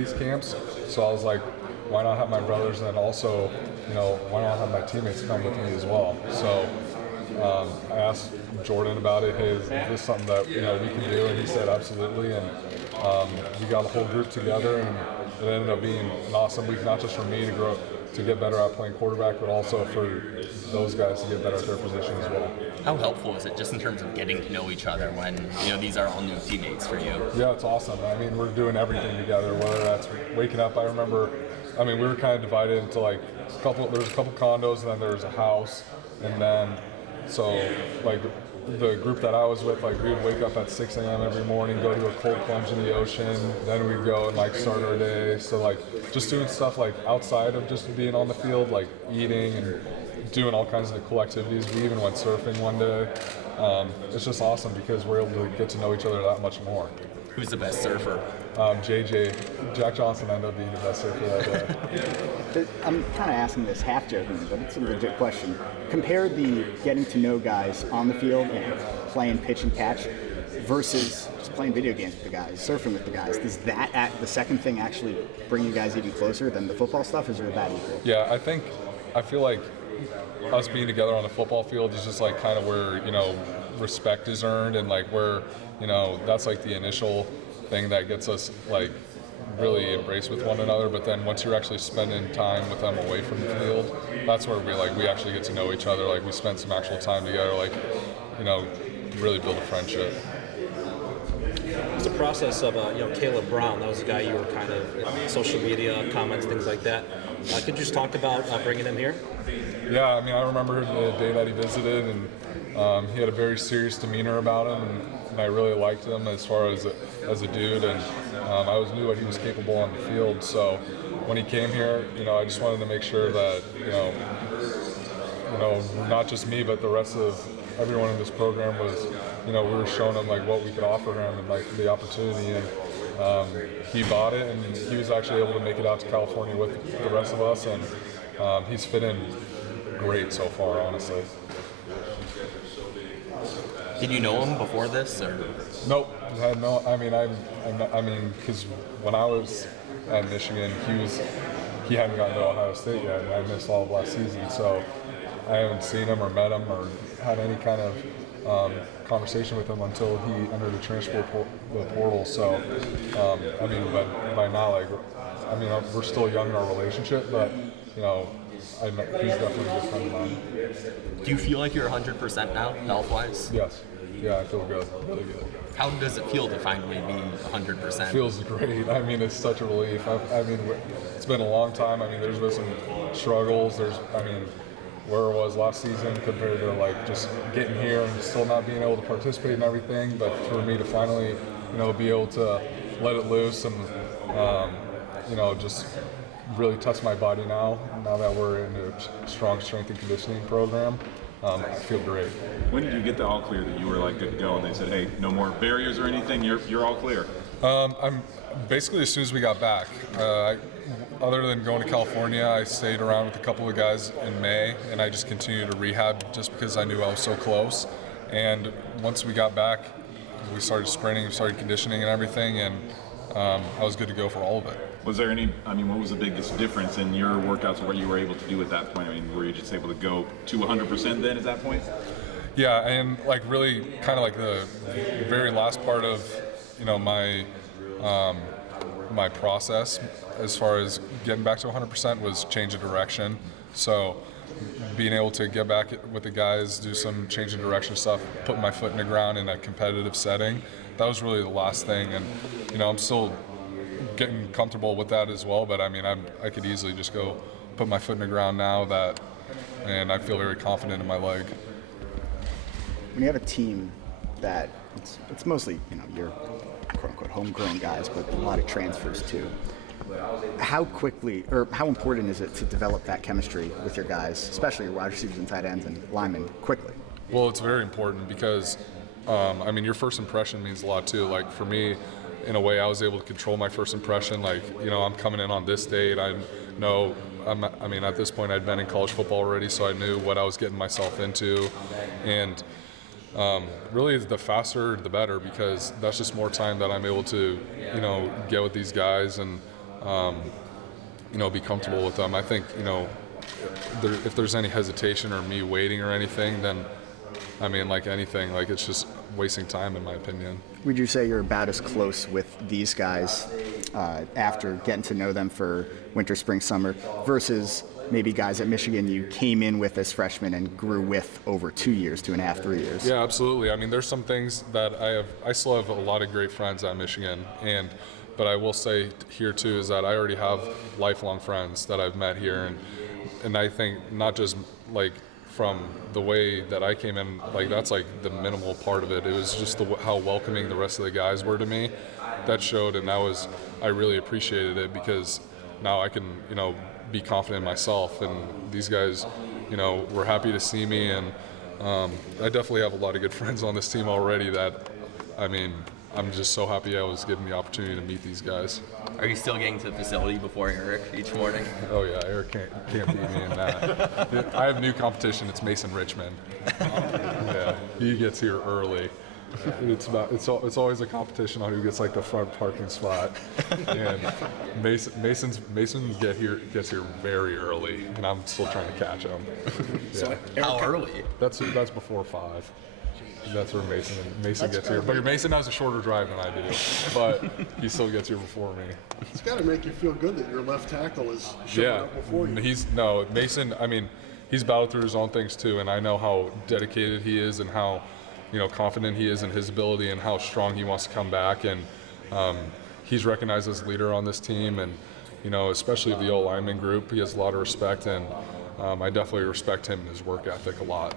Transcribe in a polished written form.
these camps. So I was like, why not have my brothers and also, why not have my teammates come with me as well? So I asked Jordan about it. Hey, is this something that we can do? And he said absolutely. And we got a whole group together, and it ended up being an awesome week, not just for me to get better at playing quarterback, but also for those guys to get better at their position as well. How helpful is it just in terms of getting to know each other when these are all new teammates for you? Yeah, it's awesome. I mean, we're doing everything together, whether that's waking up. I remember, we were kind of divided into like there's a couple condos, and then there's a house, and then so like the group that I was with, like we would wake up at 6 a.m. every morning, go to a cold plunge in the ocean, then we'd go and like start our day. So like just doing stuff like outside of just being on the field, like eating and doing all kinds of cool activities. We even went surfing one day. It's just awesome because we're able to get to know each other that much more. Who's the best surfer? Jack Johnson ended up being the best surfer that day. I'm kind of asking this half jokingly, but it's a legit question. Compare the getting to know guys on the field and playing pitch and catch versus just playing video games with the guys, surfing with the guys. Does the second thing actually bring you guys even closer than the football stuff? Is it that equal? Yeah, I feel like us being together on the football field is just like kind of where respect is earned, and like where that's like the initial thing that gets us like really embraced with one another. But then once you're actually spending time with them away from the field, that's where we actually get to know each other. Like we spend some actual time together, like really build a friendship. It's a process of Caleb Brown. That was a guy you were kind of social media comments, things like that. Could you just talk about bringing him here? Yeah, I remember the day that he visited, and he had a very serious demeanor about him, and I really liked him as far as a dude, and I always knew what he was capable on the field. So when he came here, I just wanted to make sure that not just me, but the rest of everyone in this program was, we were showing him like what we could offer him and like the opportunity, and he bought it, and he was actually able to make it out to California with the rest of us, and he's fit in great so far, honestly. Did you know him before this, or? Nope. Because when I was at Michigan, he hadn't gotten to Ohio State yet, and I missed all of last season, so I haven't seen him or met him or had any kind of conversation with him until he entered the transfer portal. So, but by now, we're still young in our relationship, but he's definitely a good friend of mine. Do you feel like you're 100% now, health-wise? Yes. Yeah, I feel good. Really good. How does it feel to finally be 100%? It feels great. It's such a relief. It's been a long time. There's been some struggles. Where it was last season compared to like just getting here and still not being able to participate in everything. But for me to finally, be able to let it loose and, just really test my body now that we're in a strong strength and conditioning program, I feel great. When did you get the all clear that you were like good to go and they said, hey, no more barriers or anything, you're all clear? I'm basically as soon as we got back. Other than going to California, I stayed around with a couple of guys in May, and I just continued to rehab just because I knew I was so close. And once we got back, we started sprinting, we started conditioning and everything, and I was good to go for all of it. Was there any, what was the biggest difference in your workouts or what you were able to do at that point? Were you just able to go to 100% then at that point? Yeah, and like really kind of like the very last part of, my process as far as getting back to 100% was change of direction. So being able to get back with the guys, do some change of direction stuff, put my foot in the ground in a competitive setting, that was really the last thing. And, I'm still getting comfortable with that as well, but I could easily just go put my foot in the ground now and I feel very confident in my leg. When you have a team that it's mostly, your quote-unquote homegrown guys, but a lot of transfers too. How quickly, or how important is it to develop that chemistry with your guys, especially your wide receivers and tight ends and linemen, quickly? Well, it's very important because, your first impression means a lot too. Like for me, in a way, I was able to control my first impression. Like, I'm coming in on this date. I know, at this point, I'd been in college football already, so I knew what I was getting myself into. And really, the faster, the better, because that's just more time that I'm able to, get with these guys and be comfortable with them. I think, if there's any hesitation or me waiting or anything, then, like anything, like it's just wasting time in my opinion. Would you say you're about as close with these guys after getting to know them for winter, spring, summer versus maybe guys at Michigan you came in with as freshmen and grew with over 2 years, 2.5, 3 years? Yeah, absolutely. There's some things that I still have a lot of great friends at Michigan, but I will say here too is that I already have lifelong friends that I've met here, and I think not just like from the way that I came in, like that's like the minimal part of it. It was just how welcoming the rest of the guys were to me. That showed, and I really appreciated it because now I can, be confident in myself. And these guys, were happy to see me, and I definitely have a lot of good friends on this team already that, I'm just so happy I was given the opportunity to meet these guys. Are you still getting to the facility before Eric each morning? Oh yeah, Eric can't beat me in that. I have new competition. It's Mason Richmond. Yeah, he gets here early. It's always a competition on who gets like the front parking spot. And Mason gets here very early, and I'm still trying to catch him. Yeah. How early? That's before 5. That's where Mason gets here. But Mason has a shorter drive than I do, but he still gets here before me. It's got to make you feel good that your left tackle is showing up before you. Mason, he's battled through his own things too, and I know how dedicated he is and how, confident he is in his ability and how strong he wants to come back. And he's recognized as leader on this team, and, especially the O lineman group, he has a lot of respect, and I definitely respect him and his work ethic a lot.